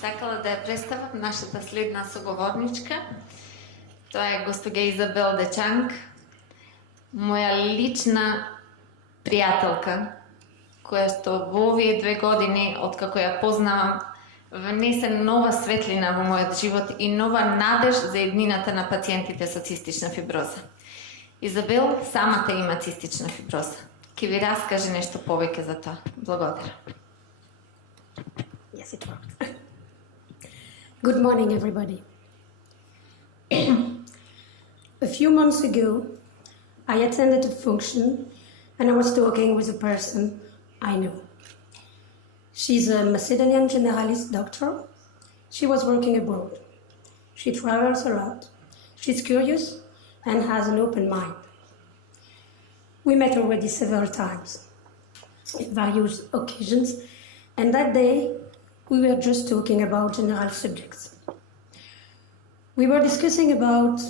сакала да ја представам нашата следна соговорничка. Тоа е госпоѓа Изабел Де Кан, моја лична пријателка, која што во овие 2 години, откако ја познавам, внесе нова светлина во мојот живот и нова надеж за еднината на пациентите со цистична фиброза. Изабел самата има цистична фиброза. Ќе ви раскаже нешто повеќе за тоа. Благодарам. Yes, it worked. Good morning, everybody. A few months ago, I attended a function and I was talking with a person I know. She's a Macedonian generalist doctor. She was working abroad. She travels a lot. She's curious and has an open mind. We met already several times in various occasions, and that day we were just talking about general subjects. We were discussing about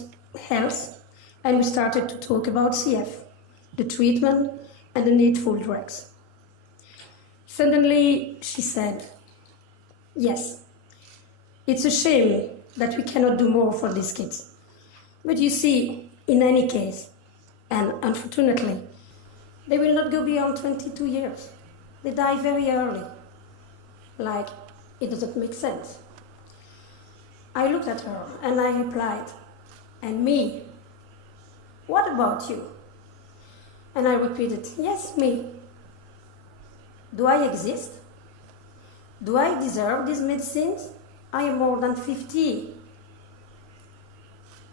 health, and we started to talk about CF, the treatment, and the needful drugs. Suddenly, she said, "Yes, it's a shame that we cannot do more for these kids. But you see, in any case, and unfortunately, they will not go beyond 22 years. They die very early. Like, it doesn't make sense." I looked at her and I replied, "And me? What about you?" And I repeated, "Yes, me. Do I exist? Do I deserve these medicines? I am more than 50.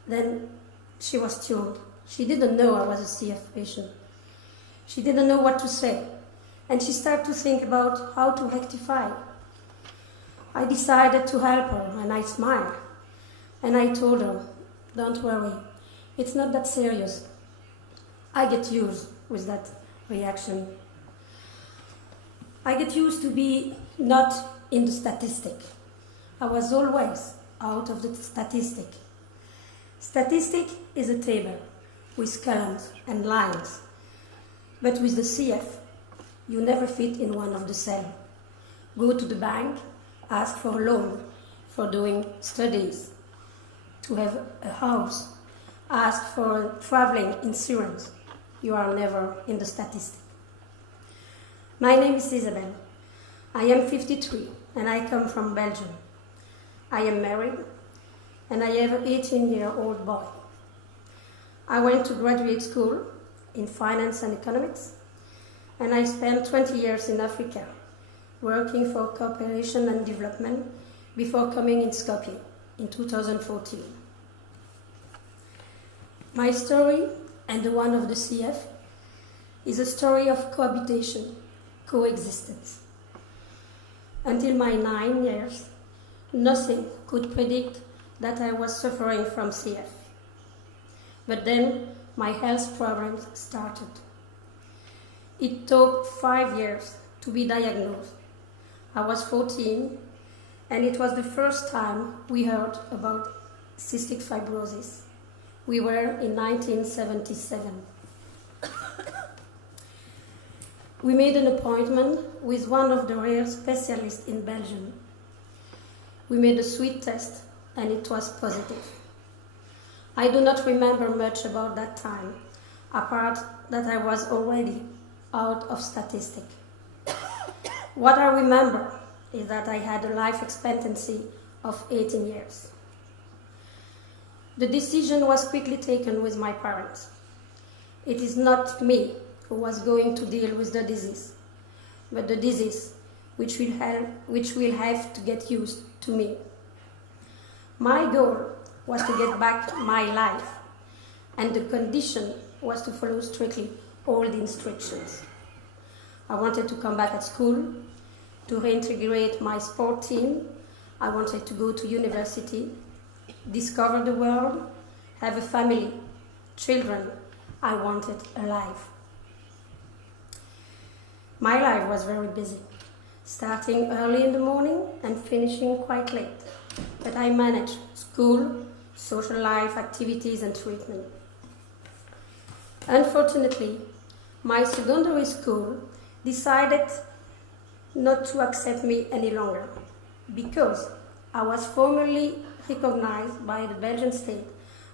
Then she was tuned. She didn't know I was a CF patient. She didn't know what to say. And she started to think about how to rectify. I decided to help her and I smiled. And I told her, "Don't worry, it's not that serious." I get used with that reaction. I get used to be not in the statistic. I was always out of the statistic. Statistic is a table with columns and lines. But with the CF, you never fit in one of the cells. Go to the bank, ask for a loan for doing studies, to have a house, ask for traveling insurance. You are never in the statistic. My name is Isabel. I am 53 and I come from Belgium. I am married and I have an 18-year-old boy. I went to graduate school in finance and economics, and I spent 20 years in Africa, working for cooperation and development before coming in Skopje in 2014. My story, and the one of the CF, is a story of cohabitation, coexistence. Until my 9 years, nothing could predict that I was suffering from CF. But then my health problems started. It took 5 years to be diagnosed. I was 14, and it was the first time we heard about cystic fibrosis. We were in 1977. We made an appointment with one of the rare specialists in Belgium. We made a sweet test, and it was positive. I do not remember much about that time, apart that I was already out of statistic. What I remember is that I had a life expectancy of 18 years. The decision was quickly taken with my parents. It is not me who was going to deal with the disease, but the disease which will have to get used to me. My goal was to get back my life, and the condition was to follow strictly all the instructions. I wanted to come back at school, to reintegrate my sport team. I wanted to go to university, discover the world, have a family, children. I wanted a life. My life was very busy, starting early in the morning and finishing quite late. But I managed school, social life, activities, and treatment. Unfortunately, my secondary school decided not to accept me any longer because I was formally recognized by the Belgian state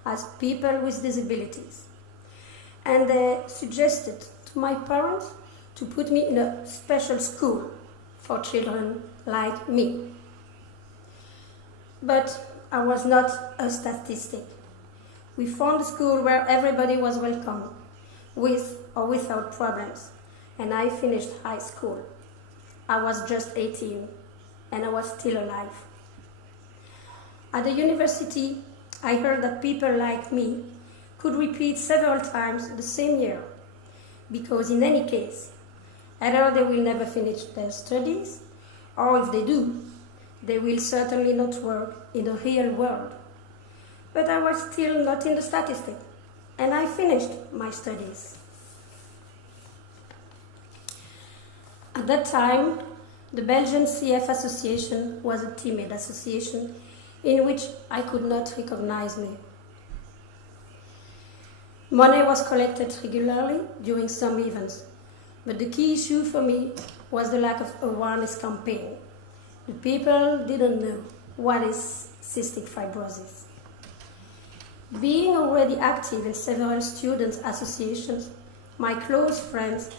as people with disabilities. And they suggested to my parents to put me in a special school for children like me. But I was not a statistic. We found a school where everybody was welcome, with or without problems, and I finished high school. I was just 18, and I was still alive. At the university, I heard that people like me could repeat several times the same year, because in any case, either they will never finish their studies, or if they do, they will certainly not work in the real world. But I was still not in the statistic, and I finished my studies. At that time, the Belgian CF Association was a timid association in which I could not recognize me. Money was collected regularly during some events, but the key issue for me was the lack of awareness campaign. The people didn't know what is cystic fibrosis. Being already active in several student associations, my close friends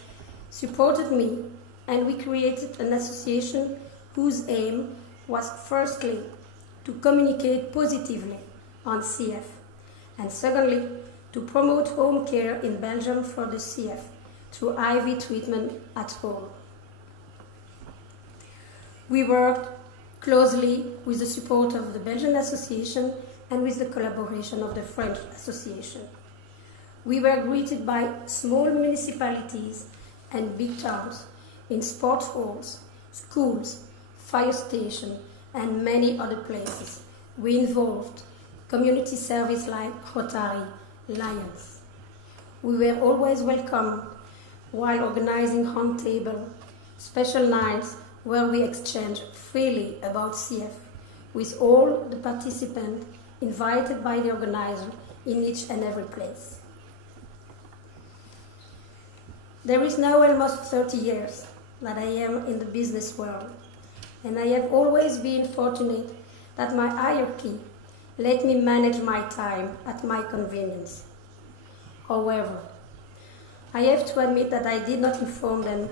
supported me, and we created an association whose aim was firstly to communicate positively on CF, and secondly to promote home care in Belgium for the CF through IV treatment at home. We worked closely with the support of the Belgian Association and with the collaboration of the French Association. We were greeted by small municipalities and big towns in sports halls, schools, fire stations, and many other places. We involved community service like Rotary, Lions. We were always welcome while organizing roundtable, special nights where we exchanged freely about CF with all the participants invited by the organizer in each and every place. There is now almost 30 years that I am in the business world, and I have always been fortunate that my hierarchy let me manage my time at my convenience. However, I have to admit that I did not inform them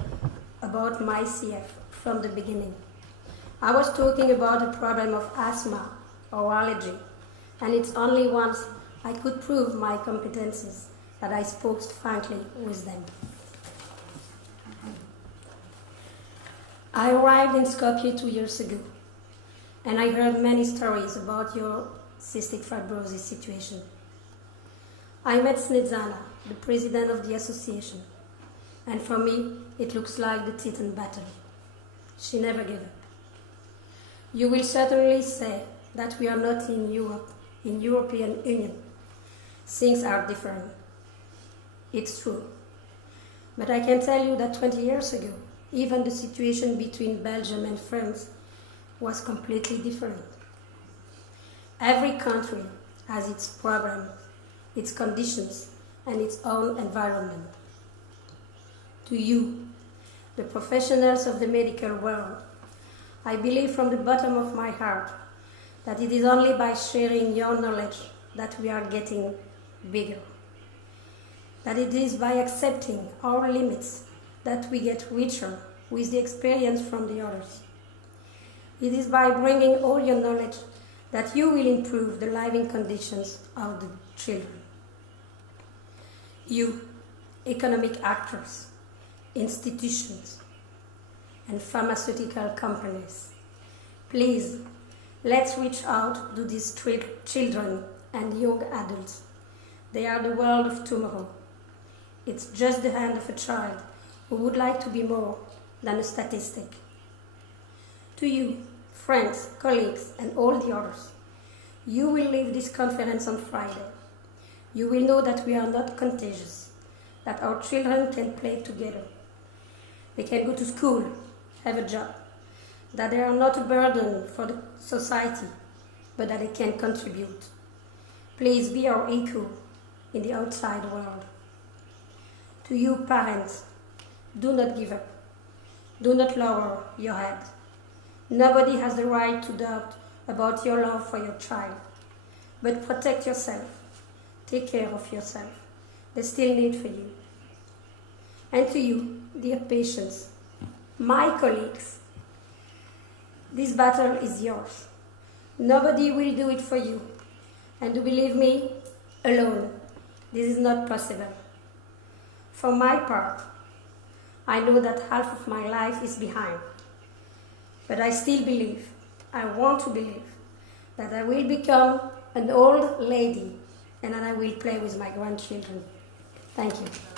about my CF from the beginning. I was talking about a problem of asthma or allergy, and it's only once I could prove my competencies that I spoke frankly with them. I arrived in Skopje 2 years ago, and I heard many stories about your cystic fibrosis situation. I met Snezana, the president of the association, and for me it looks like the Titan battle. She never gave up. You will certainly say that we are not in Europe, in European Union. Things are different. It's true. But I can tell you that 20 years ago, even the situation between Belgium and France was completely different. Every country has its problems, its conditions, and its own environment. To you, the professionals of the medical world, I believe from the bottom of my heart that it is only by sharing your knowledge that we are getting bigger. That it is by accepting our limits that we get richer with the experience from the others. It is by bringing all your knowledge that you will improve the living conditions of the children. You, economic actors, institutions, and pharmaceutical companies, please, let's reach out to these children and young adults. They are the world of tomorrow. It's just the hand of a child who would like to be more than a statistic. To you, friends, colleagues, and all the others, you will leave this conference on Friday. You will know that we are not contagious, that our children can play together. They can go to school, have a job, that they are not a burden for the society, but that they can contribute. Please be our echo in the outside world. To you, parents, do not give up. Do not lower your head. Nobody has the right to doubt about your love for your child. But protect yourself. Take care of yourself. There's still need for you. And to you, dear patients, my colleagues, this battle is yours. Nobody will do it for you. And do believe me, alone, this is not possible. For my part, I know that half of my life is behind. But I still believe, I want to believe, that I will become an old lady and that I will play with my grandchildren. Thank you.